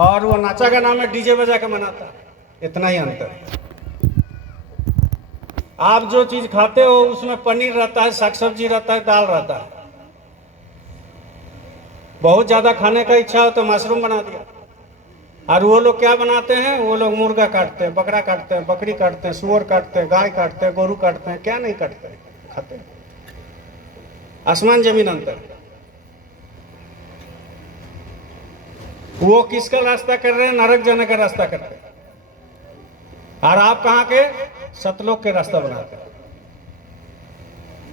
और वो नाचा गाना में डीजे बजा के मनाता है, इतना ही अंतर है। आप जो चीज खाते हो उसमें पनीर रहता है, साग सब्जी रहता है, दाल रहता है। बहुत ज्यादा खाने का इच्छा हो तो मशरूम बना दिया। और वो लोग क्या बनाते हैं, वो लोग मुर्गा काटते हैं, बकरा काटते हैं, बकरी काटते हैं, सुअर काटते हैं, गाय काटते हैं, गोरू काटते हैं, क्या नहीं काटते हैं, खाते हैं। आसमान जमीन अंतर। वो किसका रास्ता कर रहे हैं, नरक जाने का रास्ता करते हैं। और आप कहाँ के, सतलोक के रास्ता बनाते हैं,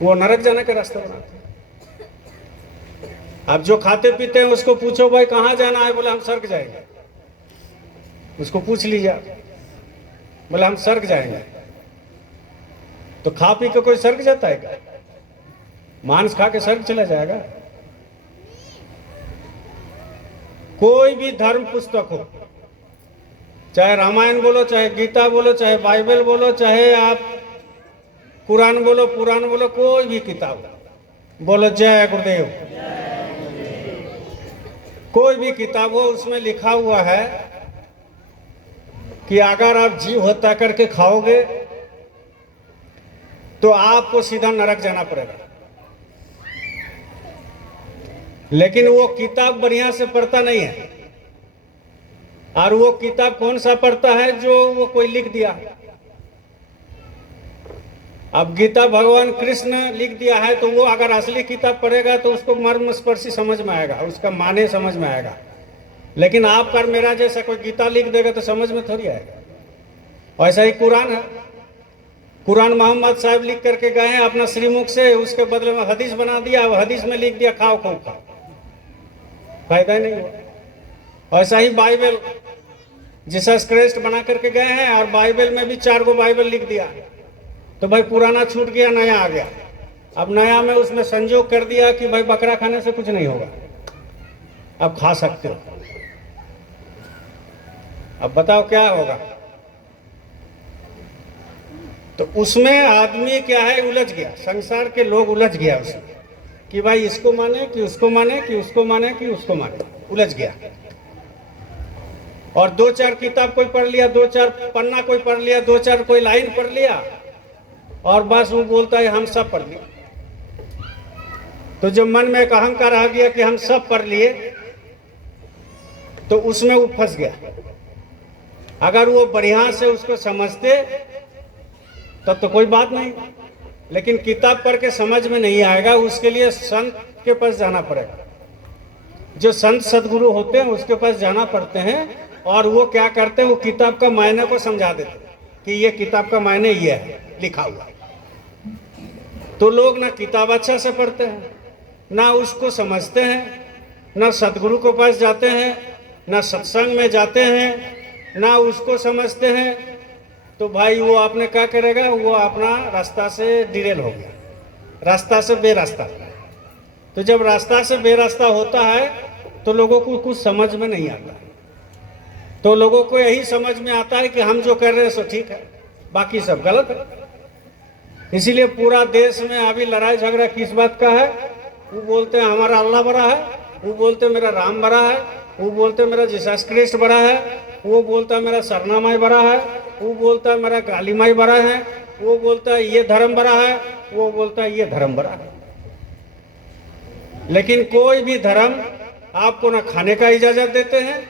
वो नरक जाने का रास्ता बनाते हैं। आप जो खाते पीते हैं उसको पूछो भाई कहाँ जाना है, बोले हम स्वर्ग जाएंगे। उसको पूछ लीजिए, बोले हम स्वर्ग जाएंगे। तो खा पी के कोई स्वर्ग जाता है क्या? मांस खा के स्वर्ग चला जाएगा? कोई भी धर्म पुस्तक हो, चाहे रामायण बोलो, चाहे गीता बोलो, चाहे बाइबल बोलो, चाहे आप कुरान बोलो, पुराण बोलो, कोई भी किताब बोलो, जय गुरुदेव, कोई भी किताब हो, उसमें लिखा हुआ है कि अगर आप जीव हत्या करके खाओगे तो आपको सीधा नरक जाना पड़ेगा। लेकिन वो किताब बढ़िया से पढ़ता नहीं है। और वो किताब कौन सा पढ़ता है, जो वो कोई लिख दिया। अब गीता भगवान कृष्ण लिख दिया है, तो वो अगर असली किताब पढ़ेगा तो उसको मर्मस्पर्शी समझ में आएगा, उसका माने समझ में आएगा। लेकिन आप पर मेरा जैसा कोई गीता लिख देगा तो समझ में थोड़ी आएगा। ऐसा ही कुरान है। कुरान मोहम्मद साहब लिख करके गए हैं अपना श्रीमुख से, उसके बदले में हदीस बना दिया, वो हदीस में लिख दिया खाओ खूब खाओ, फायदा ही नहीं हुआ। ऐसा ही बाइबल जीसस क्राइस्ट बना करके गए हैं, और बाइबल में भी 4 गो बाइबल लिख दिया। तो भाई पुराना छूट गया, नया आ गया। अब नया में उसमें संजोग कर दिया कि भाई बकरा खाने से कुछ नहीं होगा, अब खा सकते हो। अब बताओ क्या होगा? तो उसमें आदमी क्या है, उलझ गया। संसार के लोग उलझ गया उसमें कि भाई इसको माने कि उसको माने, कि उसको माने कि उसको माने, उलझ गया। और 2-4 किताब कोई पढ़ लिया, 2-4 पन्ना कोई पढ़ लिया, 2-4 कोई लाइन पढ़ लिया, और बस वो बोलता है हम सब पढ़ लिए। तो जो मन में एक अहंकार आ गया कि हम सब पढ़ लिए, तो उसमें वो फंस गया। अगर वो बढ़िया से उसको समझते तब तो कोई बात नहीं, लेकिन किताब पढ़ के समझ में नहीं आएगा, उसके लिए संत के पास जाना पड़ेगा। जो संत सदगुरु होते हैं उसके पास जाना पड़ते हैं, और वो क्या करते हैं, वो किताब का मायने को समझा देते हैं कि ये किताब का मायने ये है लिखा हुआ। तो लोग ना किताब अच्छा से पढ़ते हैं, ना उसको समझते हैं, ना सदगुरु के पास जाते हैं, ना सत्संग में जाते हैं, ना उसको समझते हैं। तो भाई वो आपने क्या करेगा, वो अपना रास्ता से डिरेल हो गया, रास्ता से बेरास्ता। तो जब रास्ता से बेरास्ता होता है तो लोगों को कुछ समझ में नहीं आता। तो लोगों को यही समझ में आता है कि हम जो कर रहे हैं सो ठीक है, बाकी सब गलत है। इसीलिए पूरा देश में अभी लड़ाई झगड़ा किस बात का है? वो बोलते हैं हमारा अल्लाह बड़ा है, वो बोलते हैं मेरा राम बड़ा है, वो बोलते हैं मेरा जीसस क्राइस्ट बड़ा है, वो बोलता है मेरा सरना माई बड़ा है, वो बोलता है मेरा काली माई बड़ा है, वो बोलता है ये धर्म बड़ा है, वो बोलता है ये धर्म बड़ा है। लेकिन कोई भी धर्म आपको ना खाने का इजाजत देते हैं,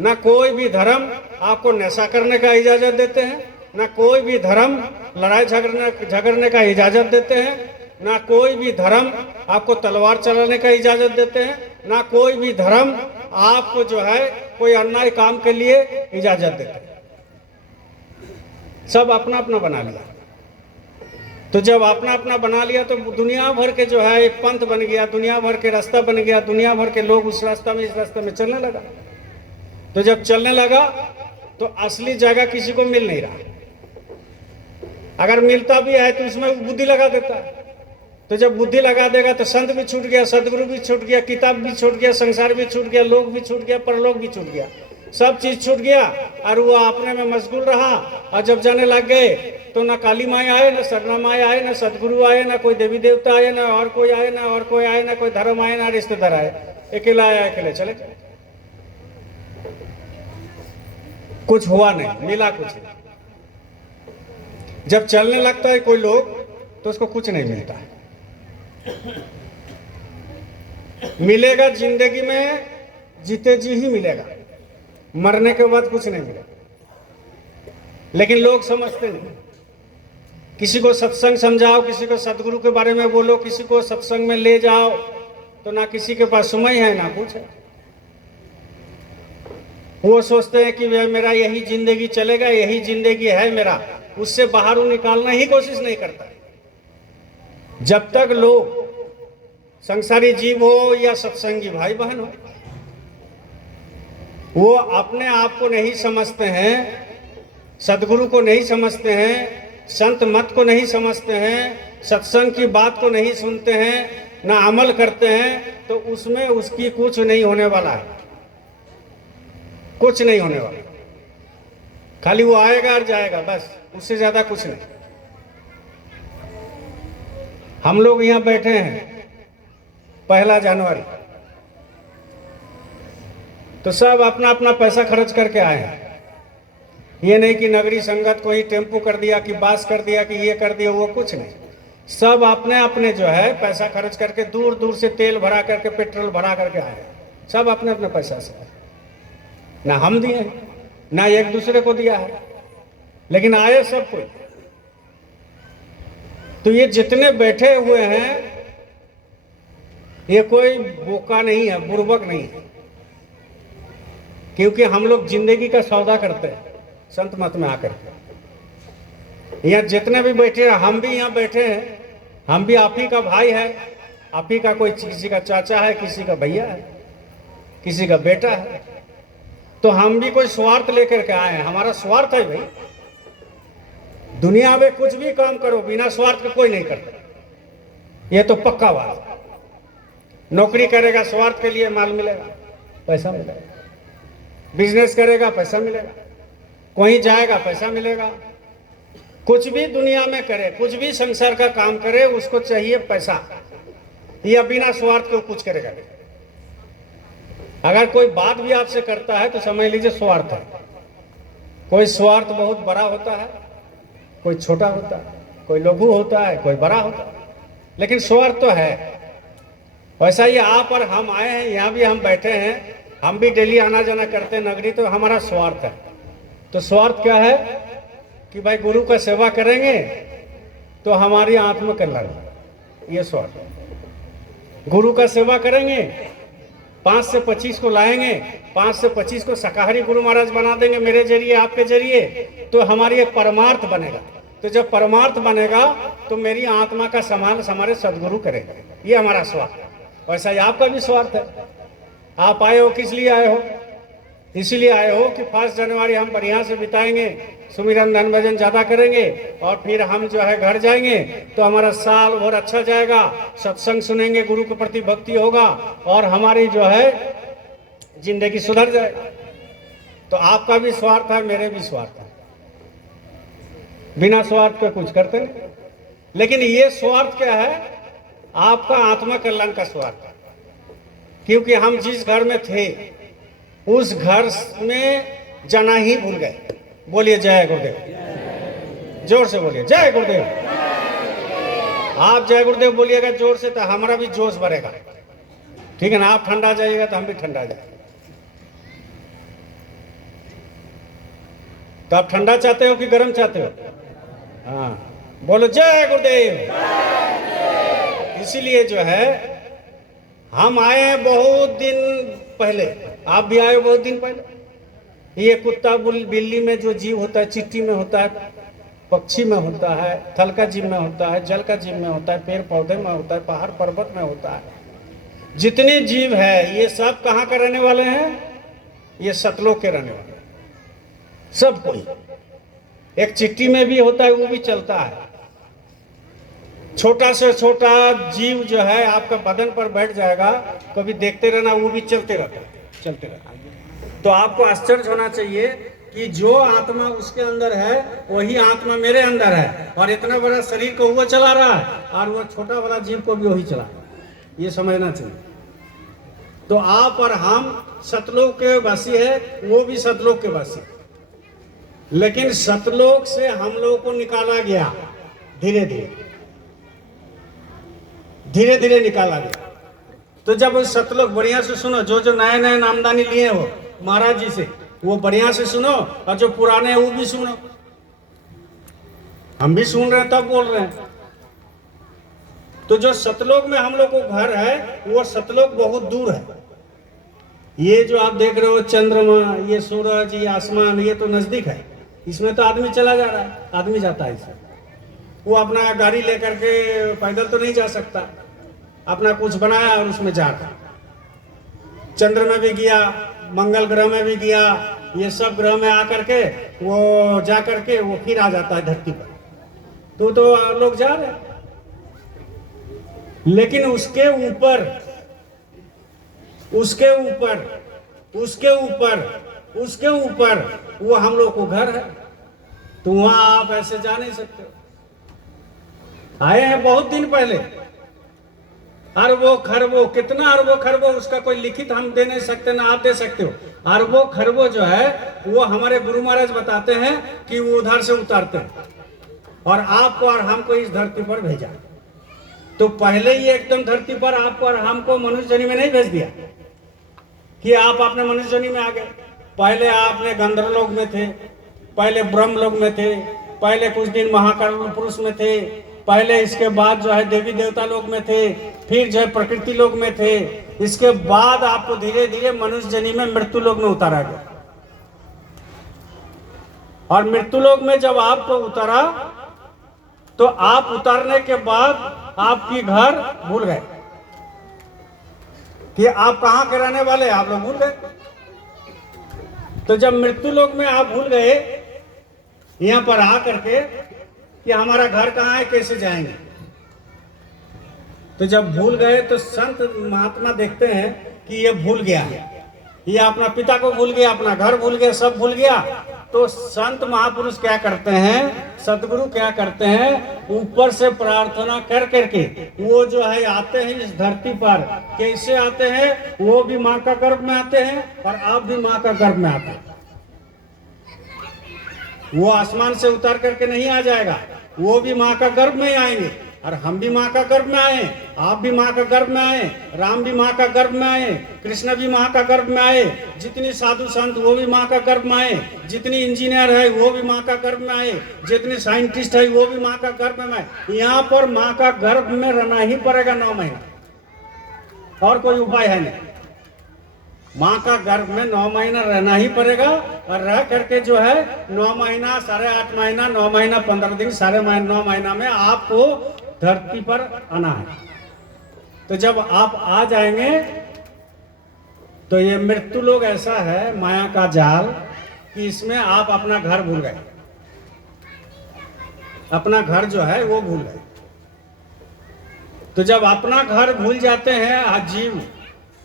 ना कोई भी धर्म आपको नशा करने का इजाजत देते हैं, ना कोई भी धर्म लड़ाई झगड़ने का इजाजत देते हैं, ना कोई भी धर्म आपको तलवार चलाने का इजाजत देते हैं, ना कोई भी धर्म आपको जो है कोई अन्याय काम के लिए इजाजत देते हैं। सब अपना अपना बना लिया। तो जब अपना अपना बना लिया तो दुनिया भर के जो है एक पंथ बन गया, दुनिया भर के रास्ता बन गया, दुनिया भर के लोग उस रास्ता में इस रास्ते में चलने लगा। तो जब चलने लगा तो असली जगह किसी को मिल नहीं रहा। अगर मिलता भी है तो उसमें बुद्धि लगा देता है। तो जब बुद्धि लगा देगा तो संत भी छूट गया, सदगुरु भी छूट गया, किताब भी छूट गया, संसार भी छूट गया, लोग भी छूट गया, परलोक भी छूट गया, सब चीज छूट गया। और वो अपने में मशगूल रहा। और जब जाने लग गए तो ना काली माई आए, ना सरना माई आए, ना सदगुरु आए, ना कोई देवी देवता आए, ना और कोई आए, ना और कोई आए, ना कोई धर्म आए, ना रिश्तेदार आए, अकेला आया, अकेले चले गए। कुछ हुआ नहीं, मिला कुछ नहीं। जब चलने लगता है कोई लोग तो उसको कुछ नहीं मिलता है। मिलेगा जिंदगी में जीते जी ही मिलेगा, मरने के बाद कुछ नहीं मिलेगा। लेकिन लोग समझते नहीं। किसी को सत्संग समझाओ, किसी को सदगुरु के बारे में बोलो, किसी को सत्संग में ले जाओ, तो ना किसी के पास समय है ना कुछ है। वो सोचते हैं कि मेरा यही जिंदगी चलेगा, यही जिंदगी है मेरा, उससे बाहर निकालना ही कोशिश नहीं करता। जब तक लोग संसारी जीव हो या सत्संगी भाई बहन हो, वो अपने आप को नहीं समझते हैं, सदगुरु को नहीं समझते हैं, संत मत को नहीं समझते हैं, सत्संग की बात को नहीं सुनते हैं, ना अमल करते हैं, तो उसमें उसकी कुछ नहीं होने वाला है, कुछ नहीं होने वाला। खाली वो आएगा और जाएगा, बस, उससे ज्यादा कुछ नहीं। हम लोग यहाँ बैठे हैं 1 जनवरी, तो सब अपना अपना पैसा खर्च करके आए हैं। ये नहीं कि नगरी संगत को ही टेम्पू कर दिया, कि बास कर दिया, कि ये कर दिया, वो कुछ नहीं। सब अपने अपने जो है पैसा खर्च करके, दूर दूर से तेल भरा करके, पेट्रोल भरा करके आए हैं। सब अपने अपने पैसा से, ना हम दिए ना एक दूसरे को दिया है, लेकिन आए सब कोई। तो ये जितने बैठे हुए हैं, ये कोई बोका नहीं है, बुर्बक नहीं है, क्योंकि हम लोग जिंदगी का सौदा करते हैं संत मत में आकर के। यहाँ जितने भी बैठे हैं, हम भी यहाँ बैठे हैं, हम भी आप ही का भाई है, आप ही का कोई किसी का चाचा है, किसी का भैया है, किसी का बेटा है। तो हम भी कोई स्वार्थ लेकर के आए हैं, हमारा स्वार्थ है भाई। दुनिया में कुछ भी काम करो, बिना स्वार्थ के कोई नहीं करता, ये तो पक्का बात। नौकरी करेगा स्वार्थ के लिए, माल मिलेगा, पैसा मिलेगा। बिजनेस करेगा, पैसा मिलेगा। कहीं जाएगा, पैसा मिलेगा। कुछ भी दुनिया में करे, कुछ भी संसार का काम करे, उसको चाहिए पैसा, या बिना स्वार्थ के कुछ करेगा। अगर कोई बात भी आपसे करता है तो समझ लीजिए स्वार्थ है। कोई स्वार्थ बहुत बड़ा होता है, कोई छोटा होता है, कोई लघु होता है, कोई बड़ा होता है, लेकिन स्वार्थ तो है। वैसा ही आप और हम आए हैं, यहाँ भी हम बैठे हैं, हम भी डेली आना जाना करते हैं नगरी, तो हमारा स्वार्थ है। तो स्वार्थ क्या है कि भाई गुरु का सेवा करेंगे तो हमारी आत्म कल्याण, ये स्वार्थ। गुरु का सेवा करेंगे, 5 से 25 को लाएंगे, 5 से 25 को शाकाहारी गुरु महाराज बना देंगे मेरे जरिए, आपके जरिए, तो हमारी एक परमार्थ बनेगा। तो जब परमार्थ बनेगा तो मेरी आत्मा का सम्मान हमारे सदगुरु करेंगे, ये हमारा स्वार्थ। वैसा ही आपका भी स्वार्थ है। आप आए हो, किस लिए आए हो? इसीलिए आए हो कि 1 जनवरी हम बढ़िया से बिताएंगे, सुमिरन धन भजन ज्यादा करेंगे, और फिर हम जो है घर जाएंगे तो हमारा साल भर अच्छा जाएगा, सत्संग सुनेंगे, गुरु के प्रति भक्ति होगा, और हमारी जो है जिंदगी सुधर जाएगी। तो आपका भी स्वार्थ है, मेरे भी स्वार्थ है। बिना स्वार्थ के कुछ करते नहीं। लेकिन ये स्वार्थ क्या है? आपका आत्मा कल्याण का स्वार्थ है। क्योंकि हम जिस घर में थे उस घर में जाना ही भूल गए। बोलिए जय गुरुदेव, जोर से बोलिए जय गुरुदेव। आप जय गुरुदेव बोलिएगा जोर से तो हमारा भी जोश बढ़ेगा, ठीक है ना? आप ठंडा जाइएगा तो हम भी ठंडा जाएंगे। तो आप ठंडा चाहते हो कि गर्म चाहते हो? हाँ, बोलो जय गुरुदेव। इसीलिए जो है हम आए हैं बहुत दिन पहले, आप भी आए हो बहुत दिन पहले। ये कुत्ता बिल्ली में जो जीव होता है, चिट्टी में होता है, पक्षी में होता है, थल का जीव में होता है, जल का जीव में होता है, पेड़ पौधे में होता है, पहाड़ पर्वत में होता है, जितने जीव है ये सब कहाँ के रहने वाले हैं? ये सतलोक के रहने वाले हैं। सब कोई एक चिट्टी में भी होता है, वो भी चलता है। छोटा से छोटा जीव जो है आपका बदन पर बैठ जाएगा, कभी देखते रहना, वो भी चलते रहता है, चलते रहता है। तो आपको आश्चर्य होना चाहिए कि जो आत्मा उसके अंदर है वही आत्मा मेरे अंदर है, और इतना बड़ा शरीर को वो चला रहा है और वो छोटा वाला जीव को भी वही चला रहा है। ये समझना चाहिए। तो आप और हम सतलोक के वासी है, वो भी सतलोक के वासी, लेकिन सतलोक से हम लोगों को निकाला गया, धीरे धीरे निकाला गया। तो जब उस सतलोक, बढ़िया से सुनो, जो नए नए नामदानी लिए हो महाराज जी से, वो बढ़िया से सुनो, और जो पुराने हैं वो भी सुनो। हम भी सुन रहे हैं तब बोल रहे हैं। तो जो सतलोक में हम लोग को घर है, वो सतलोक बहुत दूर है। ये जो आप देख रहे हो चंद्रमा, ये सूरज, ये आसमान, ये तो नजदीक है। इसमें तो आदमी चला जा रहा है, आदमी जाता है इसमें। वो अपना गाड़ी लेकर के पैदल तो नहीं जा सकता, अपना कुछ बनाया और उसमें जा रहा है। चंद्र में भी गया, मंगल ग्रह में भी गया, ये सब ग्रह में आकर के वो जा करके वो फिर आ जाता है धरती पर। तो लोग जा रहे हैं, लेकिन उसके ऊपर वो हम लोग को घर है। तो वहां आप ऐसे जा नहीं सकते। आए हैं बहुत दिन पहले, अरबों खरबों, कितना अरबों खरबों, उसका कोई लिखित हम दे नहीं सकते, ना आप दे सकते हो। अरबों खरबों जो है वो हमारे गुरु महाराज बताते हैं कि वो उधर से उतारते हैं और आपको और हमको इस धरती पर भेजा। तो पहले ही एकदम धरती पर आपको और हमको मनुष्य जनी में नहीं भेज दिया कि आप अपने मनुष्य जनी में आ गए। पहले आपने गंधर्व लोक में थे, पहले ब्रह्म लोक में थे, पहले कुछ दिन महाकाल पुरुष में थे, पहले इसके बाद जो है देवी देवता लोक में थे, फिर जो है प्रकृति लोक में थे। इसके बाद आपको धीरे धीरे मनुष्य जनी में मृत्यु लोक में उतारा गया। और मृत्यु लोक में जब आपको उतारा, तो आप उतारने के बाद आपकी घर भूल गए कि आप कहां के रहने वाले, आप लोग भूल गए। तो जब मृत्यु लोक में आप भूल गए, यहां पर आ करके कि हमारा घर कहां है, कैसे जाएंगे। तो जब भूल गए तो संत महात्मा देखते हैं कि ये भूल गया है, ये अपना पिता को भूल गया, अपना घर भूल गया, सब भूल गया। तो संत महापुरुष क्या करते हैं, सतगुरु क्या करते हैं, ऊपर से प्रार्थना कर करके वो जो है आते हैं इस धरती पर। कैसे आते हैं, वो भी माँ का गर्भ में आते हैं और आप भी माँ का गर्भ में आते हैं। वो आसमान से उतार करके नहीं आ जाएगा, वो भी माँ का गर्भ में आएंगे और हम भी माँ का गर्भ में आए, आप भी माँ का गर्भ में आए, राम भी माँ का गर्भ में आए, कृष्ण भी माँ का गर्भ में आए, जितनी साधु संत वो भी माँ का गर्भ में आए, जितनी इंजीनियर है वो भी माँ का गर्भ में आए, जितने साइंटिस्ट है वो भी माँ का गर्भ में आए। यहाँ पर माँ का गर्भ में रहना ही पड़ेगा 9 महीना, और कोई उपाय है नहीं। माँ का गर्भ में 9 महीना रहना ही पड़ेगा। और रह करके जो है 9 महीना, 8.5 महीना, 9 महीना 15 दिन, 9 महीना में आपको धरती पर आना है। तो जब आप आ जाएंगे तो ये मृत्यु लोग ऐसा है, माया का जाल, कि इसमें आप अपना घर भूल गए, अपना घर जो है वो भूल गए। तो जब अपना घर भूल जाते हैं जीव,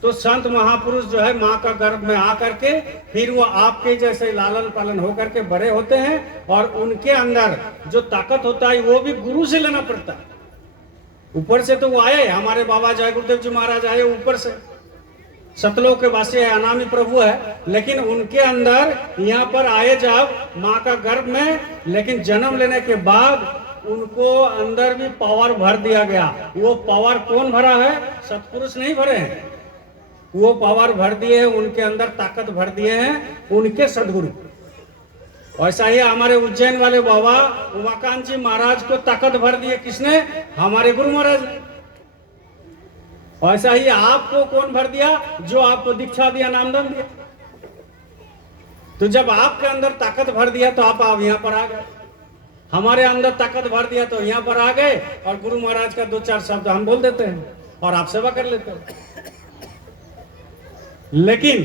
तो संत महापुरुष जो है माँ का गर्भ में आकर के फिर वो आपके जैसे लालन पालन होकर के बड़े होते हैं। और उनके अंदर जो ताकत होता है वो भी गुरु से लेना पड़ता है। ऊपर से तो वो आए, हमारे बाबा जय गुरुदेव जी महाराज आए ऊपर से, सतलोक के वासी है, अनामी प्रभु है, लेकिन उनके अंदर यहाँ पर आए जब माँ का गर्भ में, लेकिन जन्म लेने के बाद उनको अंदर भी पावर भर दिया गया। वो पावर कौन भरा है, सतपुरुष नहीं भरे हैं, वो पावर भर दिए हैं, उनके अंदर ताकत भर दिए हैं उनके सदगुरु। ऐसा ही हमारे उज्जैन वाले बाबा उमाकांत जी महाराज को ताकत भर दिए, किसने, हमारे गुरु महाराज ने। ऐसा ही आपको कौन भर दिया, जो आपको दीक्षा दिया, नामदान दिया। तो जब आपके अंदर ताकत भर दिया तो आप यहाँ पर आ गए, हमारे अंदर ताकत भर दिया तो यहाँ पर आ गए, और गुरु महाराज का 2-4 शब्द हम बोल देते हैं और आप सेवा कर लेते हो। लेकिन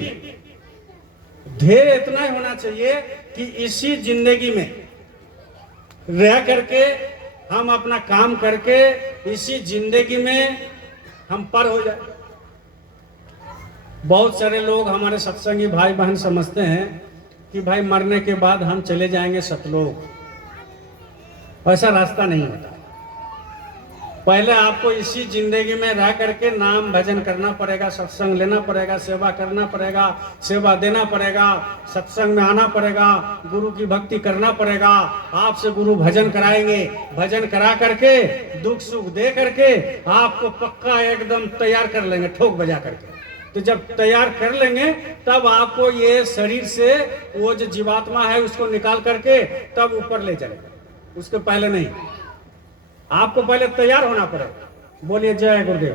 ध्येय इतना ही होना चाहिए कि इसी जिंदगी में रह करके हम अपना काम करके इसी जिंदगी में हम पर हो जाए। बहुत सारे लोग हमारे सत्संगी भाई बहन समझते हैं कि भाई मरने के बाद हम चले जाएंगे सतलोक। ऐसा रास्ता नहीं होता। पहले आपको इसी जिंदगी में रह करके नाम भजन करना पड़ेगा, सत्संग लेना पड़ेगा, सेवा करना पड़ेगा, सेवा देना पड़ेगा, सत्संग में आना पड़ेगा, गुरु की भक्ति करना पड़ेगा। आपसे गुरु भजन कराएंगे, भजन करा करके दुख सुख दे करके आपको पक्का एकदम तैयार कर लेंगे, ठोक बजा करके। तो जब तैयार कर लेंगे तब आपको ये शरीर से वो जो जीवात्मा है उसको निकाल करके तब ऊपर ले जाएगा, उसके पहले नहीं। आपको पहले तैयार होना पड़ेगा। बोलिए जय गुरुदेव।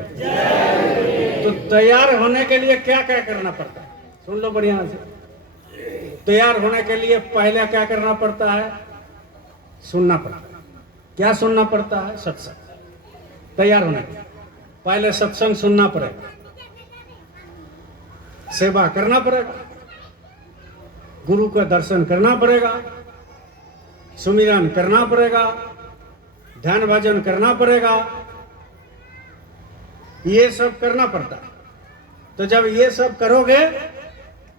तो तैयार होने के लिए क्या क्या करना पड़ता है, सुन लो बढ़िया से। तैयार होने के लिए पहले क्या करना पड़ता है, सुनना पड़ता है। क्या सुनना पड़ता है, सत्संग। तैयार होने के लिए पहले सत्संग सुनना पड़ेगा, सेवा करना पड़ेगा, गुरु का दर्शन करना पड़ेगा, सुमिरन करना पड़ेगा, ध्यान भजन करना पड़ेगा, ये सब करना पड़ता है। तो जब ये सब करोगे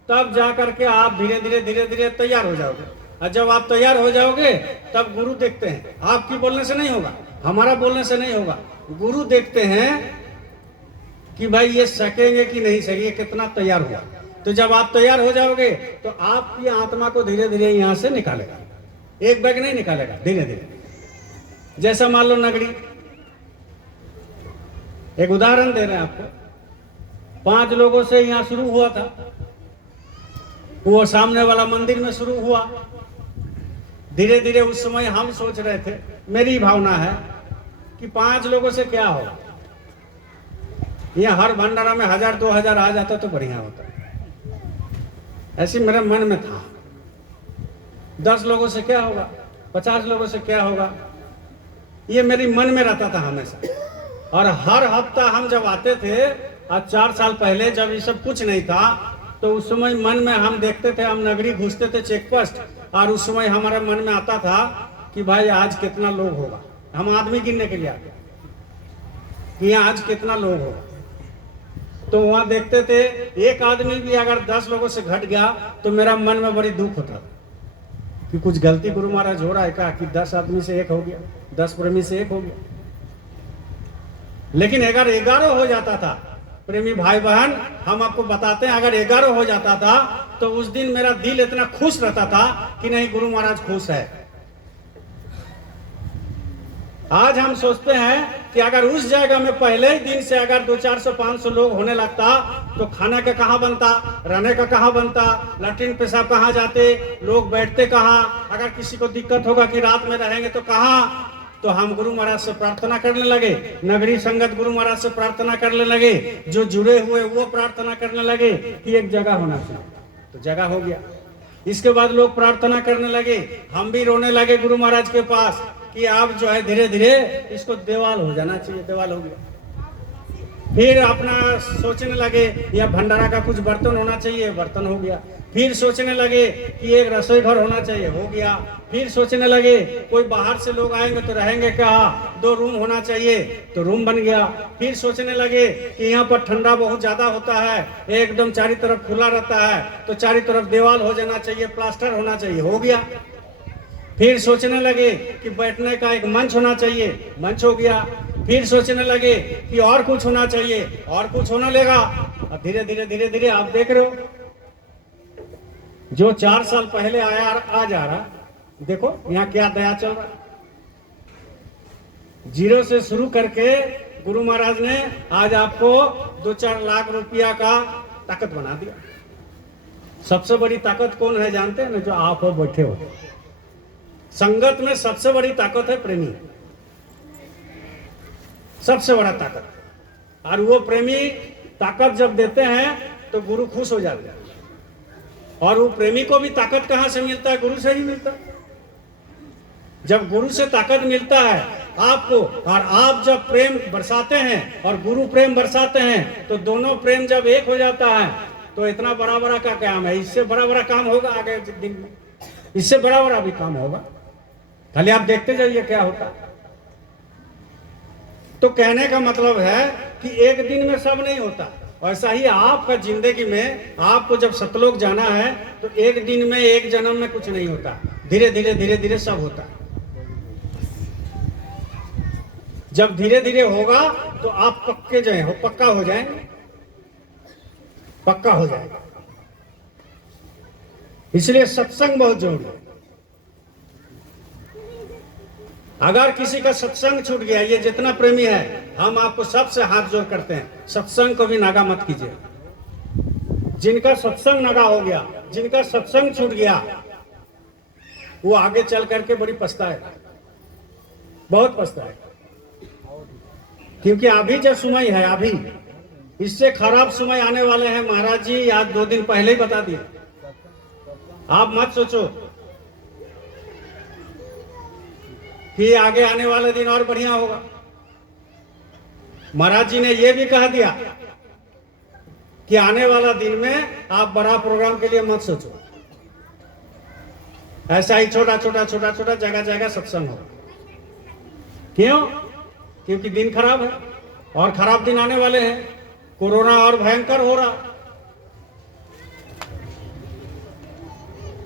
तब जाकर के आप धीरे धीरे धीरे धीरे तैयार हो जाओगे। और जब आप तैयार हो जाओगे तब गुरु देखते हैं, आपकी बोलने से नहीं होगा, हमारा बोलने से नहीं होगा, गुरु देखते हैं कि भाई ये सकेंगे कि नहीं सकेंगे, कितना तैयार हुआ। तो जब आप तैयार हो जाओगे तो आपकी आत्मा को धीरे धीरे यहां से निकालेगा, एक बैग नहीं निकालेगा, धीरे धीरे। जैसा मान लो नगरी, एक उदाहरण दे रहे हैं आपको। 5 लोगों से यहां शुरू हुआ था, वो सामने वाला मंदिर में शुरू हुआ। धीरे धीरे उस समय हम सोच रहे थे, मेरी भावना है कि 5 लोगों से क्या होगा, यह हर भंडारा में 1000-2000 आ जाता तो बढ़िया होता। ऐसी मेरे मन में था। 10 लोगों से क्या होगा, 50 लोगों से क्या होगा, ये मेरी मन में रहता था हमेशा। और हर हफ्ता हम जब आते थे, आज 4 साल पहले जब ये सब कुछ नहीं था, तो उस समय मन में हम देखते थे, हम नगरी घुसते थे चेक पोस्ट, और उस समय हमारे मन में आता था कि भाई आज कितना लोग होगा। हम आदमी गिनने के लिए आते कि यहाँ आज कितना लोग होगा। तो वहां देखते थे एक आदमी भी अगर 10 लोगों से घट गया तो मेरा मन में बड़ी दुख होता कि कुछ गलती गुरु महाराज हो रहा है क्या, कि 10 आदमी से 1 हो गया, 10 प्रेमी से 1 हो गया। लेकिन अगर 11 हो जाता था, प्रेमी भाई बहन हम आपको बताते हैं, अगर 11 हो जाता था तो उस दिन मेरा दिल इतना खुश रहता था कि नहीं गुरु महाराज खुश है। आज हम सोचते हैं कि अगर उस जगह में पहले ही दिन से अगर 200-400-500 लोग होने लगता तो खाना का कहाँ बनता, रहने का कहाँ बनता, लैट्रिन पेशाब कहाँ जाते, लोग बैठते कहाँ, अगर किसी को दिक्कत होगा कि रात में रहेंगे तो कहाँ। तो हम गुरु महाराज से प्रार्थना करने लगे, नगरी संगत गुरु महाराज से प्रार्थना करने लगे, जो जुड़े हुए वो प्रार्थना करने लगे कि एक जगह होना चाहिए। तो जगह हो गया। इसके बाद लोग प्रार्थना करने लगे, हम भी रोने लगे गुरु महाराज के पास कि आप जो है धीरे धीरे इसको देवाल हो जाना चाहिए। देवाल हो गया। फिर अपना सोचने लगे या भंडारा का कुछ बर्तन होना चाहिए, बर्तन हो गया। फिर सोचने लगे कि एक रसोई घर होना चाहिए, हो गया। फिर सोचने लगे कोई बाहर से लोग आएंगे तो रहेंगे कहाँ, 2 रूम होना चाहिए, तो रूम बन गया। फिर सोचने लगे कि यहाँ पर ठंडा बहुत ज्यादा होता है, एकदम चारों तरफ खुला रहता है, तो चारों तरफ दीवार हो जाना चाहिए, प्लास्टर होना चाहिए, हो गया। फिर सोचने लगे कि बैठने का एक मंच होना चाहिए, मंच हो गया। फिर सोचने लगे कि और कुछ होना चाहिए, और कुछ होने लगा। अब धीरे धीरे धीरे धीरे आप देख रहे हो, जो 4 साल पहले आया आज आ रहा। देखो यहाँ क्या दया चल रहा। 0 से शुरू करके गुरु महाराज ने आज आपको 2-4 लाख रुपया का ताकत बना दिया। सबसे बड़ी ताकत कौन है जानते हैं ना, जो आप हो बैठे हो। संगत में सबसे बड़ी ताकत है प्रेमी, सबसे बड़ा ताकत। और वो प्रेमी ताकत जब देते हैं तो गुरु खुश हो जाते हैं। और वो प्रेमी को भी ताकत कहां से मिलता है, गुरु से ही मिलता है। जब गुरु से ताकत मिलता है आपको, और आप जब प्रेम बरसाते हैं और गुरु प्रेम बरसाते हैं, तो दोनों प्रेम जब एक हो जाता है तो इतना बड़ा बड़ा का काम है। इससे बड़ा बड़ा काम होगा आगे दिन में, इससे बड़ा बड़ा भी काम होगा। खाली आप देखते जाइए क्या होता। तो कहने का मतलब है कि एक दिन में सब नहीं होता। ऐसा ही आपका जिंदगी में आपको जब सतलोक जाना है तो एक दिन में, एक जन्म में कुछ नहीं होता, धीरे धीरे धीरे धीरे सब होता। जब धीरे धीरे होगा तो आप पक्का हो जाएंगे, पक्का हो जाएगा। इसलिए सत्संग बहुत जरूरी है। अगर किसी का सत्संग छूट गया, ये जितना प्रेमी है, हम आपको सबसे हाथ जोड़ करते हैं, सत्संग को भी नागा मत कीजिए। जिनका सत्संग नागा हो गया, जिनका सत्संग छूट गया, वो आगे चल करके बड़ी पछताएगा, बहुत पछताएगा। क्योंकि अभी जो समय है, अभी इससे खराब समय आने वाले हैं। महाराज जी आज 2 दिन पहले ही बता दिए। आप मत सोचो कि आगे आने वाले दिन और बढ़िया होगा। महाराज जी ने यह भी कह दिया कि आने वाला दिन में आप बड़ा प्रोग्राम के लिए मत सोचो, ऐसा ही छोटा छोटा जगह जगह सत्संग हो। क्यों? क्योंकि दिन खराब है और खराब दिन आने वाले हैं। कोरोना और भयंकर हो रहा,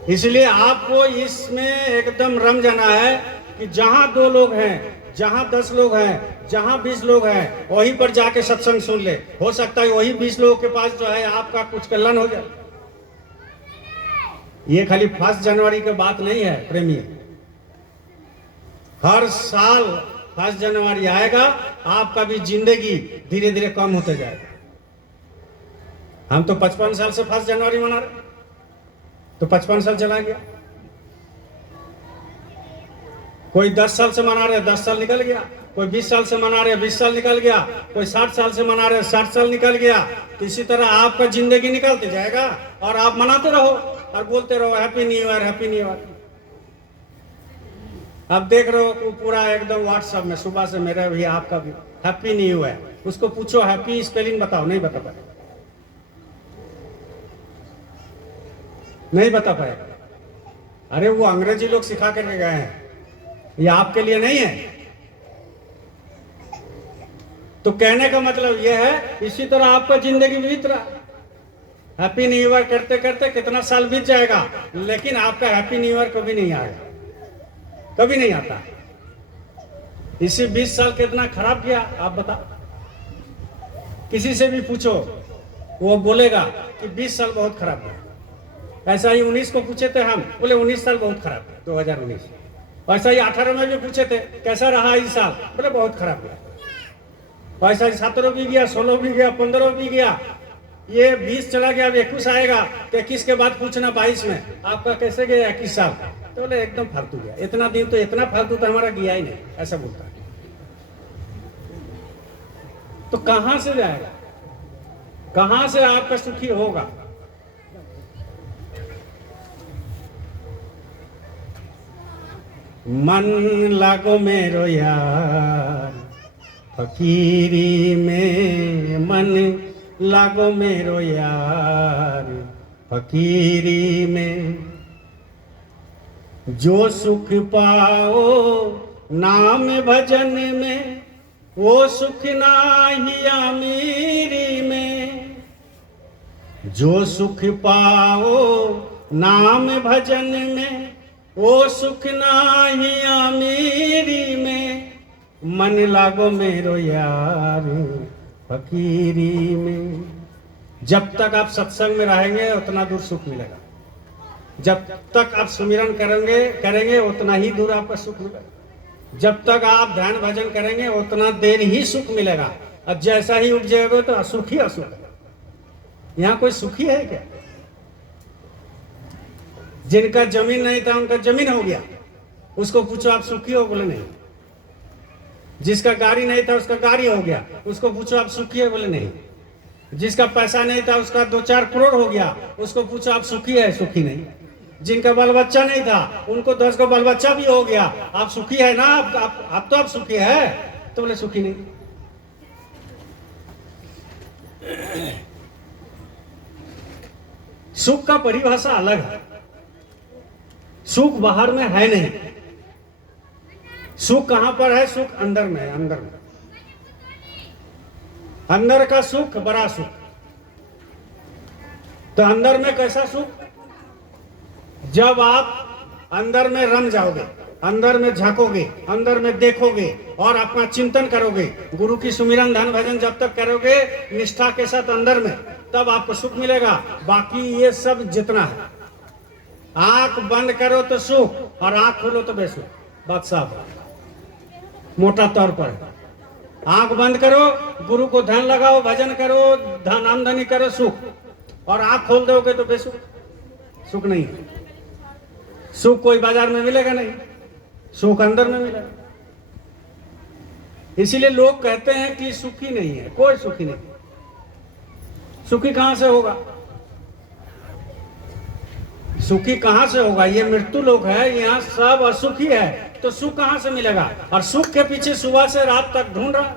इसलिए आपको इसमें एकदम रम जाना है कि जहां 2 लोग हैं, जहां 10 लोग हैं, जहां 20 लोग हैं, वहीं पर जाके सत्संग सुन ले। हो सकता है वही 20 लोगों के पास जो है आपका कुछ कल्याण हो जाए। ये खाली 1 जनवरी की बात नहीं है प्रेमी, हर साल 1 जनवरी आएगा, आपका भी जिंदगी धीरे धीरे कम होते जाएगा। हम तो 55 साल से 1 जनवरी मना रहे, तो 55 साल चला गया। कोई 10 साल से मना रहे, 10 साल निकल गया। कोई 20 साल से मना रहे, 20 साल निकल गया। कोई 60 साल से मना रहे, 60 साल निकल गया। तो इसी तरह आपका जिंदगी निकलते जाएगा और आप मनाते रहो और बोलते रहो happy new year, happy new year. अब देख रहे हो पूरा एकदम व्हाट्सएप में सुबह से मेरा भी आपका भी हैप्पी न्यू ईयर। उसको पूछो हैप्पी स्पेलिंग बताओ, नहीं बता पाएगा, नहीं बता पाएगा। अरे वो अंग्रेजी लोग सिखा करके गए हैं, ये आपके लिए नहीं है। तो कहने का मतलब यह है, इसी तरह आपका जिंदगी बीत रहा। हैप्पी न्यू ईयर करते करते कितना साल बीत जाएगा, लेकिन आपका हैप्पी न्यू ईयर कभी नहीं आएगा, कभी नहीं आता। इसी 20 साल कितना खराब किया आप बताओ। किसी से भी पूछो, वो बोलेगा कि 20 साल बहुत खराब गया। ऐसा ही 19 को पूछे थे हम, बोले 19 साल बहुत खराब गया 2019। ऐसा ही 18 में भी पूछे थे कैसा रहा इस साल, बोले बहुत खराब गया। ऐसा ही 17 भी गया, 16 भी गया, 15 भी गया, ये 20 चला गया, अब 21 आएगा। तो 21 के बाद पूछना 22 में आपका कैसे गया 21 साल, तो बोले एकदम फालतू गया। इतना दिन तो, इतना फालतू तो हमारा गया ही नहीं, ऐसा बोलता है। तो कहां से जाएगा, कहां से आपका सुखी होगा? मन लागो मेरो यार फकीरी में, मन लागो मेरो यार फकीरी में। जो सुख पाओ नाम भजन में, वो सुख नाही अमीरी में। जो सुख पाओ नाम भजन में, वो सुख नाही अमीरी में। मन लागो मेरो यार फकीरी में। जब तक आप सत्संग में रहेंगे उतना दूर सुख मिलेगा। जब तक आप सुमिरन करेंगे उतना ही दूर आपका सुख मिलेगा। जब तक आप ध्यान भजन करेंगे उतना देर ही सुख मिलेगा। और जैसा ही उठ जाएगा तो असुख ही असुख है। यहाँ कोई सुखी है क्या? जिनका जमीन नहीं था उनका जमीन हो गया, उसको पूछो आप सुखी हो, बोले नहीं। जिसका गाड़ी नहीं था उसका गाड़ी हो गया, उसको पूछो आप सुखी है, बोले नहीं। जिसका पैसा नहीं था उसका 2-4 करोड़ हो गया, उसको पूछो आप सुखी है, सुखी नहीं। जिनका बाल बच्चा नहीं था उनको 10 का बाल बच्चा भी हो गया, आप सुखी है ना? आप तो आप सुखी है, तो बोले सुखी नहीं। सुख का परिभाषा अलग है। सुख बाहर में है नहीं। सुख कहां पर है? सुख अंदर में है, अंदर में। अंदर का सुख बड़ा सुख। तो अंदर में कैसा सुख? जब आप अंदर में रम जाओगे, अंदर में झांकोगे, अंदर में देखोगे और अपना चिंतन करोगे, गुरु की सुमिरन ध्यान भजन जब तक करोगे निष्ठा के साथ अंदर में, तब आपको सुख मिलेगा। बाकी ये सब जितना है, आंख बंद करो तो सुख और आंख खोलो तो बेसुख, बात साफ है। मोटा तौर पर आंख बंद करो, गुरु को ध्यान लगाओ, भजन करो, धन आमदनी करो, सुख, और आंख खोल दोगे तो बेसुख, सुख नहीं है। सुख कोई बाजार में मिलेगा नहीं, सुख अंदर में मिलेगा। इसीलिए लोग कहते हैं कि सुखी नहीं है, कोई सुखी नहीं। सुखी कहां से होगा? सुखी कहां से होगा? ये मृत्यु लोक है, यहाँ सब असुखी है, तो सुख कहां से मिलेगा? और सुख के पीछे सुबह से रात तक ढूंढ रहा,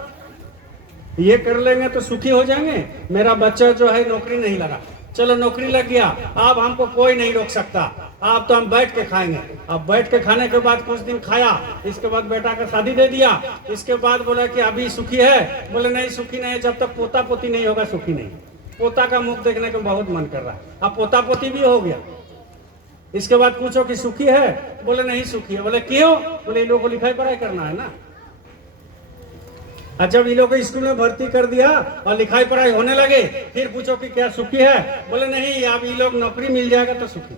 ये कर लेंगे तो सुखी हो जाएंगे। मेरा बच्चा जो है नौकरी नहीं लगा, चलो नौकरी लग गया, अब हमको कोई नहीं रोक सकता, अब तो हम बैठ के खाएंगे। अब बैठ के खाने के बाद कुछ दिन खाया, इसके बाद बेटा का शादी दे दिया, इसके बाद बोला कि अभी सुखी है, बोले नहीं सुखी नहीं है, जब तक पोता पोती नहीं होगा सुखी नहीं। पोता का मुख देखने को बहुत मन कर रहा है, अब पोता पोती भी हो गया, इसके बाद पूछो कि सुखी है, बोले नहीं सुखी है। बोले क्यों? बोले इन लोगों को लिखाई पढ़ाई करना है ना। जब इन लोगों को स्कूल में भर्ती कर दिया और लिखाई पढ़ाई होने लगे, फिर पूछो कि क्या सुखी है? बोले नहीं, अब ये लोग नौकरी मिल जाएगा तो सुखी।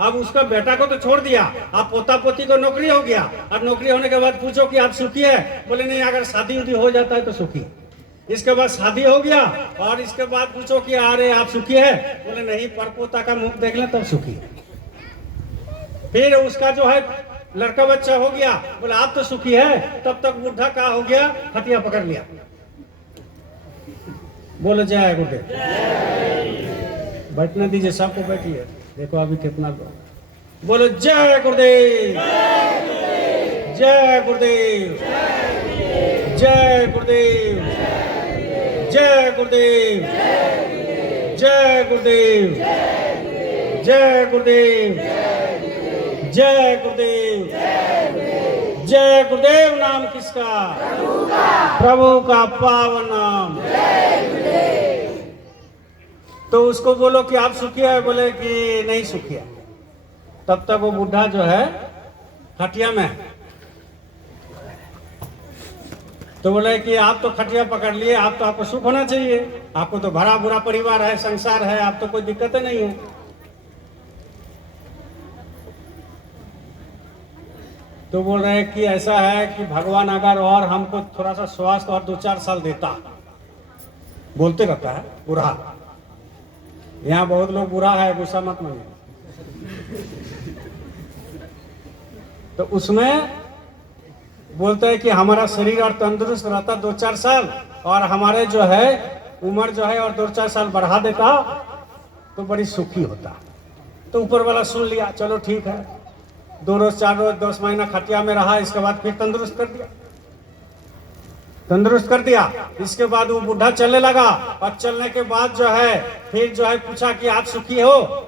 अब उसका बेटा को तो छोड़ दिया, अब पोता पोती को नौकरी हो गया, और नौकरी होने के बाद पूछो कि आप सुखी है? बोले नहीं, अगर शादी उदी हो जाता है तो सुखी। इसके बाद शादी हो गया और इसके बाद पूछो कि अरे आप सुखी है? बोले नहीं, पर पोता का मुख देख ले तब सुखी। फिर उसका जो है लड़का बच्चा हो गया, बोले आप तो सुखी है, तब तक बुढ़ा का हो गया, हटिया पकड़ लिया। बोलो जय गुरुदेव। बैठने दीजिए, सबको बैठिए, देखो अभी कितना लोग। बोलो जय गुरुदेव, जय गुरुदेव, जय गुरुदेव, जय गुरुदेव, जय गुरुदेव, जय गुरुदेव, जय गुरुदेव, जय गुरुदेव। नाम किसका? प्रभु का पावन नाम। तो उसको बोलो कि आप सुखी है, बोले कि नहीं सुखी है, तब तक वो बुढ़ा जो है खटिया में है। तो बोले कि आप तो खटिया पकड़ लिए, आप तो आपको सुख होना चाहिए, आपको तो भरा बुरा परिवार है, संसार है, आप तो कोई दिक्कत नहीं है। तो बोल रहे हैं कि ऐसा है कि भगवान अगर और हमको थोड़ा सा स्वास्थ्य और 2-4 साल देता, बोलते रहता है बुरा, यहाँ बहुत लोग बुरा है, गुस्सा मत मानिए। तो उसमें बोलते हैं कि हमारा शरीर और तंदुरुस्त रहता 2-4 साल, और हमारे जो है उम्र जो है और 2-4 साल बढ़ा देता तो बड़ी सुखी होता। तो ऊपर वाला सुन लिया, चलो ठीक है, 2 रोज 4 रोज 10 महीना खटिया में रहा, इसके बाद फिर तंदुरुस्त कर दिया, तंदुरुस्त कर दिया। इसके बाद वो बुढ़ा चलने लगा, और चलने के बाद जो है फिर जो है पूछा कि आप सुखी हो?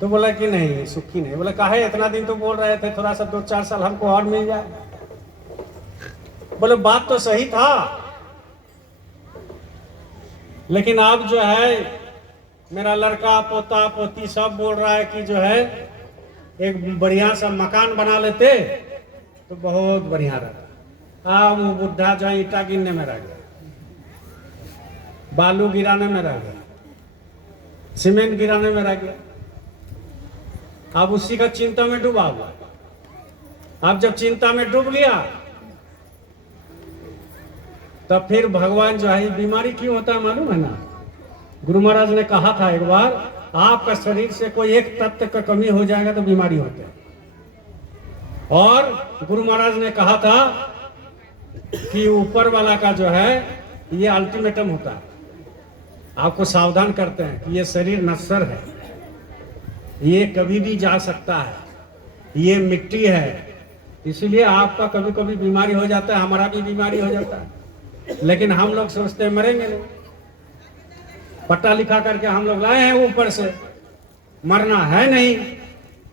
तो बोला कि नहीं सुखी नहीं। बोले काहे? इतना दिन तो बोल रहे थे थोड़ा सा 2-4 साल हमको और मिल जाए। बोले बात तो सही था, लेकिन अब जो है मेरा लड़का पोता पोती सब बोल रहा है कि जो है एक बढ़िया सा मकान बना लेते तो बहुत बढ़िया रहता। अब वो बुढ़ा जो है ईटा गिनने में रह गया, बालू गिराने में रह गया, सीमेंट गिराने में रह गया, अब उसी का चिंता में डूबा हुआ। अब जब चिंता में डूब गया तब फिर भगवान जो है, बीमारी क्यों होता है मालूम है ना? गुरु महाराज ने कहा था एक बार, आपका शरीर से कोई एक तत्व का कमी हो जाएगा तो बीमारी होती है। और गुरु महाराज ने कहा था कि ऊपर वाला का जो है ये अल्टीमेटम होता है, आपको सावधान करते हैं कि ये शरीर नश्वर है, ये कभी भी जा सकता है, ये मिट्टी है, इसीलिए आपका कभी कभी बीमारी हो जाता है, हमारा भी बीमारी हो जाता है, लेकिन हम लोग सोचते हैं मरेंगे नहीं। पट्टा लिखा करके हम लोग लाए हैं ऊपर से, मरना है नहीं,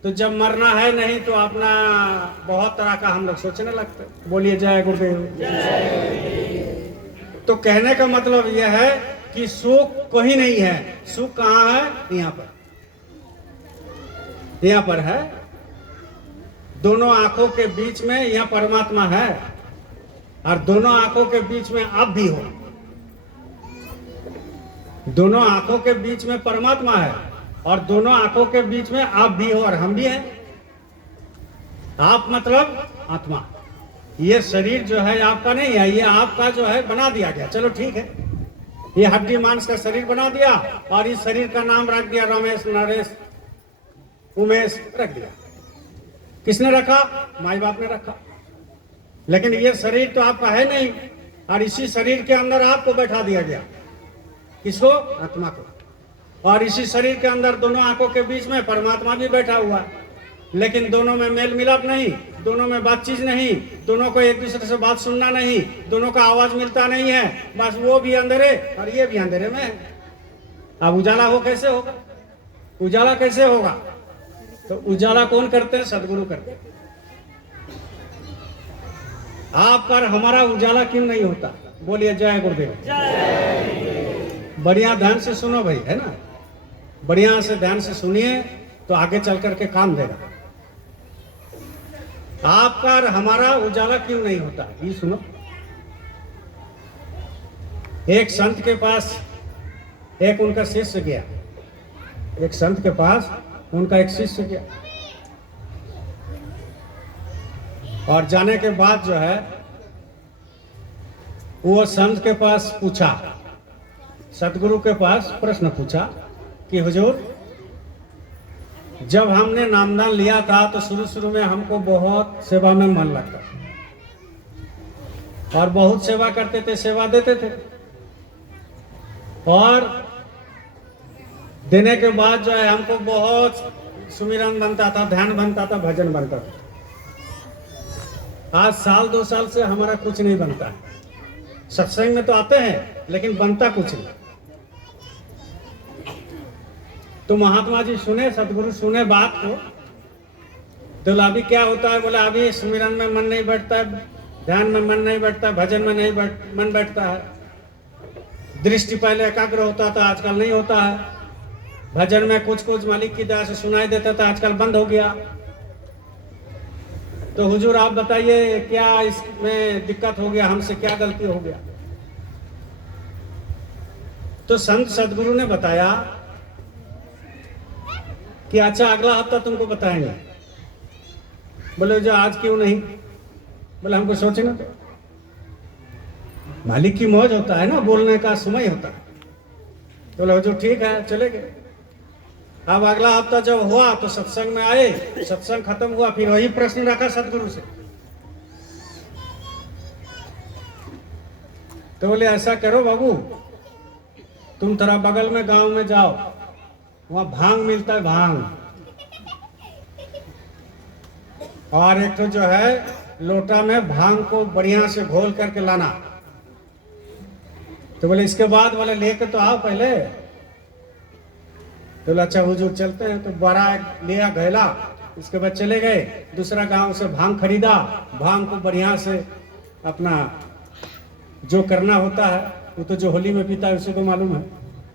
तो जब मरना है नहीं तो अपना बहुत तरह का हम लोग सोचने लगते हैं। बोलिए जय गुरुदेव। तो कहने का मतलब यह है कि सुख कहीं नहीं है, सुख कहाँ है? यहाँ पर, यहाँ पर है। दोनों आंखों के बीच में यह परमात्मा है, और दोनों आंखों के बीच में आप भी हो। दोनों आंखों के बीच में परमात्मा है और दोनों आंखों के बीच में आप भी हो और हम भी हैं। आप मतलब आत्मा। ये शरीर जो है आपका नहीं है, ये आपका जो है बना दिया गया। चलो ठीक है, ये हड्डी मांस का शरीर बना दिया और इस शरीर का नाम रख दिया रमेश, नरेश, उमेश रख दिया। किसने रखा? माई बाप ने रखा। लेकिन ये शरीर तो आपका है नहीं, और इसी शरीर के अंदर आपको बैठा दिया गया। किसको? आत्मा को। और इसी शरीर के अंदर दोनों आंखों के बीच में परमात्मा भी बैठा हुआ है। लेकिन दोनों में मेल मिलाप नहीं, दोनों में बातचीत नहीं, दोनों को एक दूसरे से बात सुनना नहीं, दोनों का आवाज मिलता नहीं है। बस वो भी अंधेरे और ये भी अंधेरे में है। अब उजाला हो कैसे होगा? उजाला कैसे होगा? तो उजाला कौन करते हैं? सदगुरु करते हैं। आपका और हमारा उजाला क्यों नहीं होता? बोलिए जय गुरुदेव। बढ़िया ध्यान से सुनो भाई, है ना? बढ़िया से ध्यान से सुनिए तो आगे चल करके काम देगा। आपका और हमारा उजाला क्यों नहीं होता? ये सुनो। एक संत के पास एक उनका शिष्य गया। एक संत के पास उनका एक शिष्य गया, और जाने के बाद जो है वो संत के पास पूछा, सतगुरु के पास प्रश्न पूछा कि हुजूर, जब हमने नामदान लिया था तो शुरू शुरू में हमको बहुत सेवा में मन लगता और बहुत सेवा करते थे, सेवा देते थे, और देने के बाद जो है हमको बहुत सुमिरन बनता था, ध्यान बनता था, भजन बनता था। आज साल 2 साल से हमारा कुछ नहीं बनता है। सत्संग में तो आते हैं लेकिन बनता कुछ नहीं। तो महात्मा जी सुने, सदगुरु सुने बात को, तो अभी क्या होता है? बोला अभी सुमिरन में मन नहीं बैठता है, ध्यान में मन नहीं बैठता, भजन में नहीं मन बैठता है। दृष्टि पहले एकाग्र होता था, आजकल नहीं होता है। भजन में कुछ कुछ मालिक की दया से सुनाई देता था, आजकल बंद हो गया। तो हुजूर आप बताइए क्या इसमें दिक्कत हो गया, हमसे क्या गलती हो गया? तो संत सदगुरु ने बताया कि अच्छा अगला हफ्ता तुमको बताएंगे। बोले जो आज क्यों नहीं? बोले हमको सोचना तो। मालिक की मौज होता है ना, बोलने का समय होता है। तो बोले जो ठीक है, चले गए। अब अगला हफ्ता जब हुआ तो सत्संग में आए, सत्संग खत्म हुआ, फिर वही प्रश्न रखा सदगुरु से। तो बोले ऐसा करो बाबू, तुम थोड़ा बगल में गांव में जाओ, वहां भांग मिलता है, भांग, और एक तो जो है लोटा में भांग को बढ़िया से घोल करके लाना। तो बोले इसके बाद बोले लेके तो आओ पहले। तो बोले अच्छा हुजूर चलते हैं। तो बड़ा लिया घैला, इसके बाद चले गए। दूसरा गांव से भांग खरीदा, भांग को बढ़िया से अपना जो करना होता है, वो तो जो होली में पीता है उसे तो मालूम है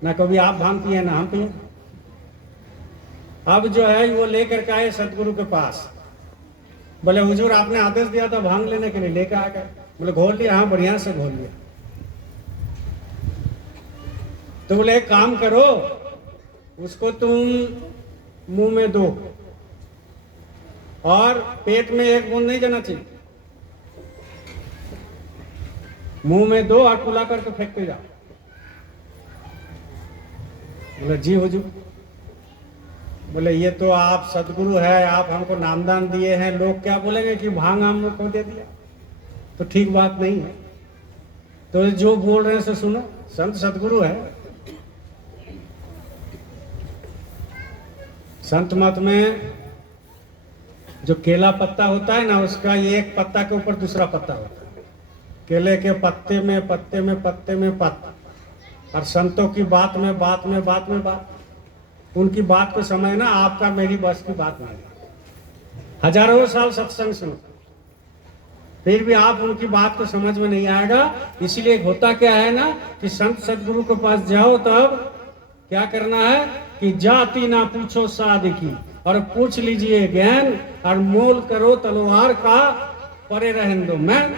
ना, कभी आप भांग पिए ना हम पिए। अब जो है वो लेकर के आए सतगुरु के पास। बोले हुजूर आपने आदेश दिया था भांग लेने के लिए, लेकर आ गए। बोले घोल लिया? हाँ बढ़िया से घोल लिया। तो बोले एक काम करो, उसको तुम मुंह में दो और पेट में एक बूंद नहीं जाना चाहिए, मुंह में दो और कुला करके फेंकते जाओ। बोले जी हुजूर। बोले ये तो आप सदगुरु है, आप हमको नामदान दिए हैं, लोग क्या बोलेंगे कि भांग हम लोग को दे दिया, तो ठीक बात नहीं है। तो जो बोल रहे हैं सो सुनो, संत सदगुरु है। संत मत में जो केला पत्ता होता है ना, उसका एक पत्ता के ऊपर दूसरा पत्ता होता है। केले के पत्ते में पत्ते में पत्ते में पत्ता, और संतों की बात में बात में बात में बात। उनकी बात को समझना आपका मेरी बस की बात नहीं। हजारों साल सत्संग सुनो, फिर भी आप उनकी बात को समझ में नहीं आएगा। इसीलिए होता क्या है ना कि संत सदगुरु के पास जाओ तब क्या करना है कि जाति ना पूछो साध की, और पूछ लीजिए ज्ञान, और मोल करो तलवार का, परे रहने दो मैन।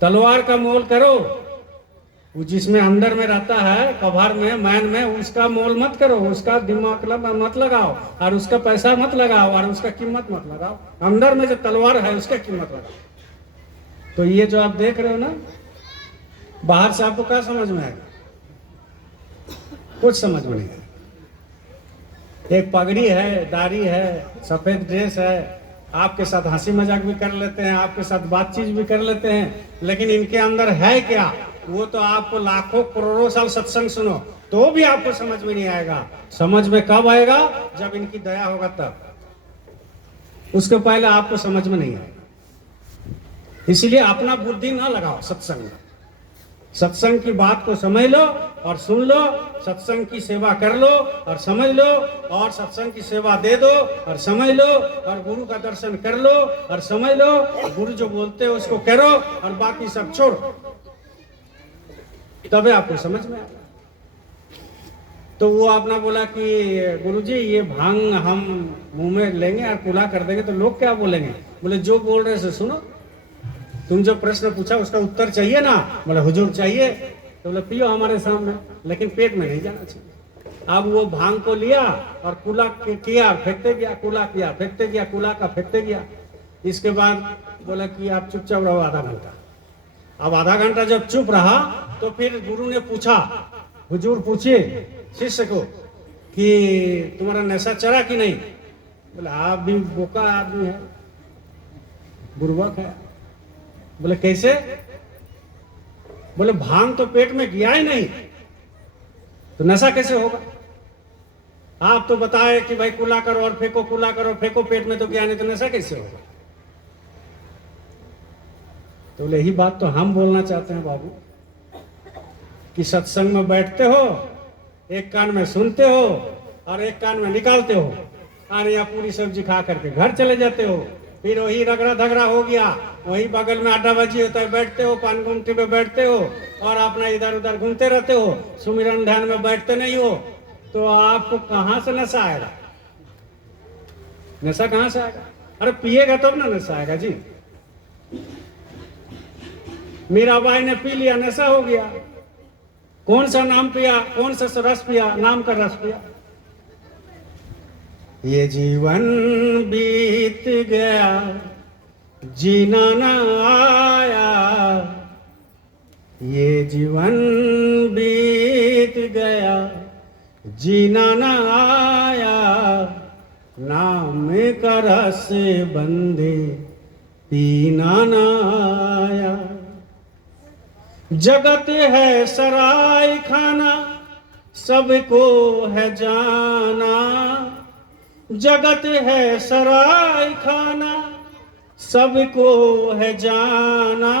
तलवार का मोल करो, वो जिसमें अंदर में रहता है कभार में मैन में, उसका मोल मत करो, उसका दिमाग मत लगाओ, और उसका पैसा मत लगाओ, और उसका कीमत मत लगाओ। अंदर में जो तलवार है उसका कीमत लगाओ। तो ये जो आप देख रहे हो ना, बाहर से आपको क्या समझ में आएगा? कुछ समझ में नहीं आएगा। एक पगड़ी है, दाढ़ी है, सफेद ड्रेस है, आपके साथ हंसी मजाक भी कर लेते हैं, आपके साथ बातचीत भी कर लेते हैं, लेकिन इनके अंदर है क्या, वो तो आपको लाखों करोड़ों साल सत्संग सुनो तो भी आपको समझ में नहीं आएगा। समझ में कब आएगा? जब इनकी दया होगा तब। उसके पहले आपको समझ में नहीं आएगा। इसलिए अपना बुद्धि ना लगाओ सत्संग में। सत्संग की बात को समझ लो और सुन लो, सत्संग की सेवा कर लो और समझ लो, और सत्संग की सेवा दे दो और समझ लो, और गुरु का दर्शन कर लो और समझ लो, गुरु जो बोलते हो उसको करो और बाकी सब छोड़ो, तबे आपको समझ में आएगा। तो वो आपने बोला कि गुरुजी ये भांग हम मुंह में लेंगे और कुला कर देंगे तो लोग क्या बोलेंगे? बोले जो बोल रहे से सुनो, तुम जो प्रश्न पूछा उसका उत्तर चाहिए ना। बोले हुजूर चाहिए। तो बोले पियो हमारे सामने, लेकिन पेट में नहीं जाना चाहिए। अब वो भांग को लिया और कुला किया, फेंकते गया, कुला किया, फेंकते गया, कुला का फेंकते गया। इसके बाद बोला कि आप चुपचाप रहो आधा घंटा। अब आधा घंटा जब चुप रहा तो फिर गुरु ने पूछा, हुजूर पूछिए शिष्य को कि तुम्हारा नशा चढ़ा कि नहीं? बोले आप भी बोका आदमी है, बुर्बक है। बोले कैसे? बोले भांग तो पेट में गया ही नहीं, तो नशा कैसे होगा? आप तो बताए कि भाई कुला करो और फेंको, कुला करो फेंको, पेट में तो गया नहीं, तो नशा कैसे होगा? तो बोले यही बात तो हम बोलना चाहते हैं बाबू, कि सत्संग में बैठते हो, एक कान में सुनते हो और एक कान में निकालते हो, और यहाँ पूरी सब्जी खा करके घर चले जाते हो। फिर वही रगड़ा धगड़ा हो गया, वही बगल में अड्डाबाजी होता है, बैठते हो, पान गुमटी पे बैठते हो और अपना इधर उधर घूमते रहते हो, सुमिरन ध्यान में बैठते नहीं हो, तो आपको कहाँ से नशा आएगा? नशा कहाँ से आएगा? अरे पिएगा तब ना नशा आएगा जी। मीराबाई ने पी लिया, नशा हो गया। कौन सा नाम पिया? कौन सा रस पिया? नाम का रस पिया। ये जीवन बीत गया, जीना न आया, ये जीवन बीत गया, जीना न आया, नाम का रस बंदे पीना न आया। जगत है सराय खाना, सबको है जाना, जगत है सराय खाना, सबको है जाना,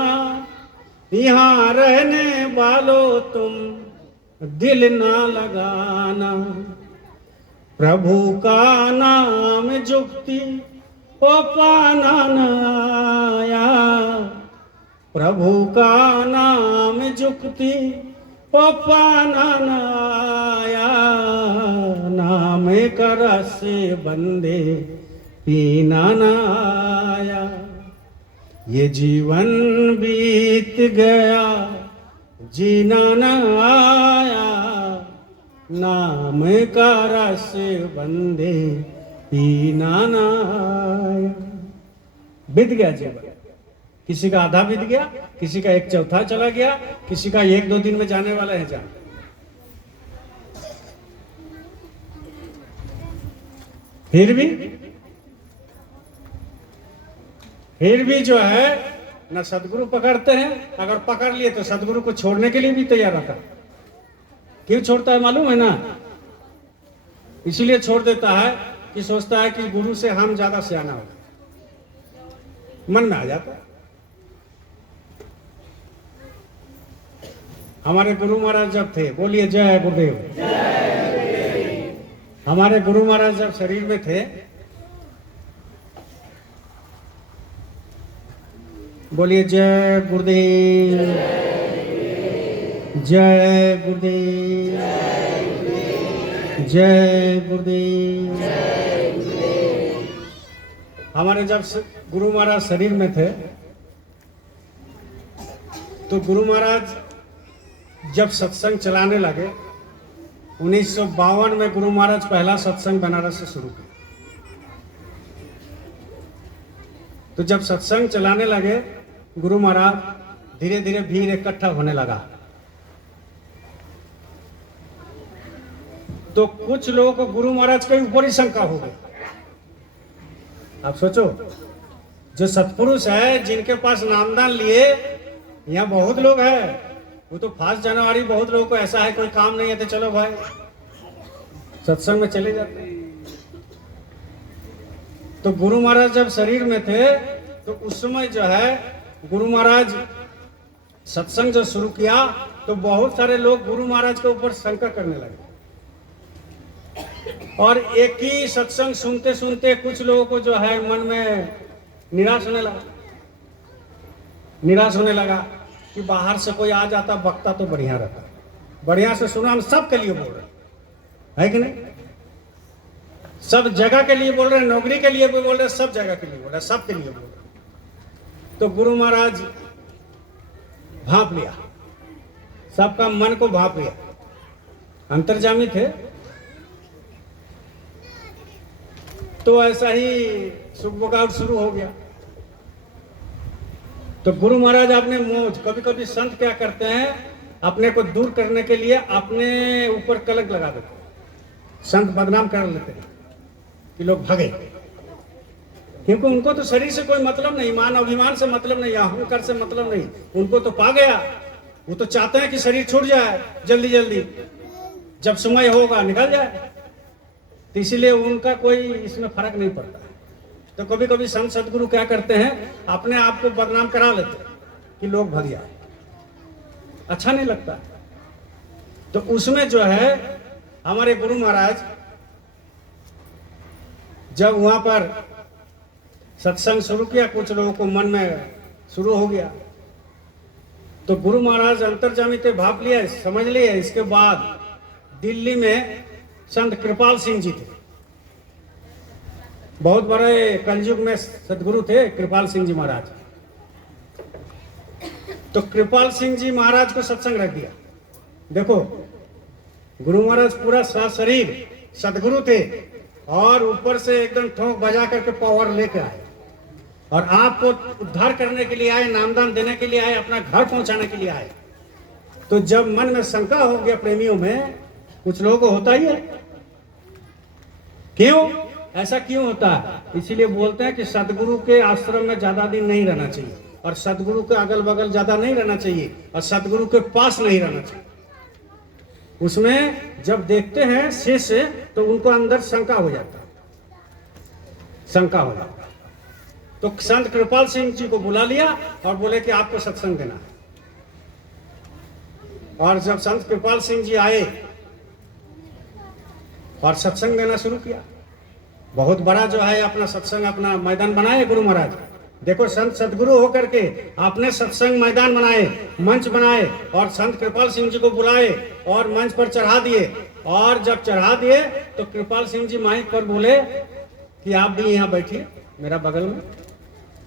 यहाँ रहने वालों तुम दिल ना लगाना। प्रभु का नाम जुक्ति ओ पाना न आया, प्रभु का नाम जुक्ति ओ पाना न आया, नाम का रस बंदे पीना न आया। ये जीवन बीत गया, जीना न आया, नाम का रस बंदे पीना न आया। बीत गया जीवन, किसी का आधा बीत गया, किसी का 1/4 चला गया, किसी का 1-2 दिन में जाने वाला है जान। फिर भी जो है न सदगुरु पकड़ते हैं, अगर पकड़ लिए तो सदगुरु को छोड़ने के लिए भी तैयार रहता है। क्यों छोड़ता है मालूम है ना? इसीलिए छोड़ देता है कि सोचता है कि गुरु से हम ज्यादा सियाना हो, मन में आ जाता है। हमारे गुरु महाराज जब थे, बोलिए जय गुरुदेव। हमारे गुरु महाराज जब शरीर में थे, बोलिए जय गुरुदेव, जय गुरुदेव, जय गुरुदेव। हमारे जब गुरु महाराज शरीर में थे तो गुरु महाराज जब सत्संग चलाने लगे 1952 में गुरु महाराज पहला सत्संग बनारस से शुरू किया। तो जब सत्संग चलाने लगे गुरु महाराज धीरे धीरे भीड़ इकट्ठा होने लगा। तो कुछ लोगों को गुरु महाराज के ऊपर ही शंका हो गई। आप सोचो, जो सत्पुरुष है जिनके पास नामदान लिए यहाँ बहुत लोग हैं, वो तो 5 जनवरी बहुत लोगों को ऐसा है कोई काम नहीं है तो चलो भाई सत्संग में चले जाते हैं। तो गुरु महाराज जब शरीर में थे तो उस समय जो है गुरु महाराज सत्संग जो शुरू किया तो बहुत सारे लोग गुरु महाराज के ऊपर शंका करने लगे। और एक ही सत्संग सुनते सुनते कुछ लोगों को जो है मन में निराश होने लगा कि बाहर से कोई आ जाता वक्ता तो बढ़िया रहता, बढ़िया से सुना। हम सब के लिए बोल रहे है कि नहीं, सब जगह के लिए बोल रहे हैं, नौकरी के लिए भी बोल रहे हैं, सब जगह के लिए बोल रहे हैं, सब के लिए बोल रहे हैं। तो गुरु महाराज भांप लिया, सबका मन को भांप लिया, अंतर्जामी थे। तो ऐसा ही सुखबगावट शुरू हो गया। तो गुरु महाराज अपने मौज, कभी कभी संत क्या करते हैं अपने को दूर करने के लिए अपने ऊपर कलंक लगा देते हैं, संत बदनाम कर लेते हैं कि लोग भागे, क्योंकि उनको तो शरीर से कोई मतलब नहीं, मान अभिमान से मतलब नहीं, अहंकार से मतलब नहीं, उनको तो पा गया। वो तो चाहते हैं कि शरीर छूट जाए जल्दी जल्दी, जब समय होगा निकल जाए। तो इसीलिए उनका कोई इसमें फर्क नहीं पड़ता। तो कभी कभी संत सदगुरु क्या करते हैं अपने आप को बदनाम करा लेते हैं कि लोग भाग जाए, अच्छा नहीं लगता। तो उसमें जो है हमारे गुरु महाराज जब वहां पर सत्संग शुरू किया, कुछ लोगों को मन में शुरू हो गया, तो गुरु महाराज अंतर्जामी थे, भाप लिया, समझ लिया। इसके बाद दिल्ली में संत कृपाल सिंह जी थे, बहुत बड़े कलयुग में सदगुरु थे कृपाल सिंह जी महाराज। तो कृपाल सिंह जी महाराज को सत्संग रख दिया। देखो, गुरु महाराज पूरा शरीर सदगुरु थे और ऊपर से एकदम ठोंक बजा करके पावर लेके आए और आपको उद्धार करने के लिए आए, नामदान देने के लिए आए, अपना घर पहुंचाने के लिए आए। तो जब मन में शंका हो गया प्रेमियों में, कुछ लोगों को होता ही है, क्यों ऐसा क्यों होता है? इसीलिए बोलते हैं कि सदगुरु के आश्रम में ज्यादा दिन नहीं रहना चाहिए और सदगुरु के अगल बगल ज्यादा नहीं रहना चाहिए और सदगुरु के पास नहीं रहना चाहिए। उसमें जब देखते हैं शिष्य तो उनको अंदर शंका हो जाता है। तो संत कृपाल सिंह जी को बुला लिया और बोले कि आपको सत्संग देना है। और जब संत कृपाल सिंह जी आए और सत्संग देना शुरू किया, बहुत बड़ा जो है अपना सत्संग, अपना मैदान बनाए गुरु महाराज। देखो, संत सदगुरु होकर के आपने सत्संग मैदान बनाए, मंच बनाए और संत कृपाल सिंह जी को बुलाए और मंच पर चढ़ा दिए। और जब चढ़ा दिए तो कृपाल सिंह जी माइक पर बोले कि आप भी यहाँ बैठिए मेरा बगल में।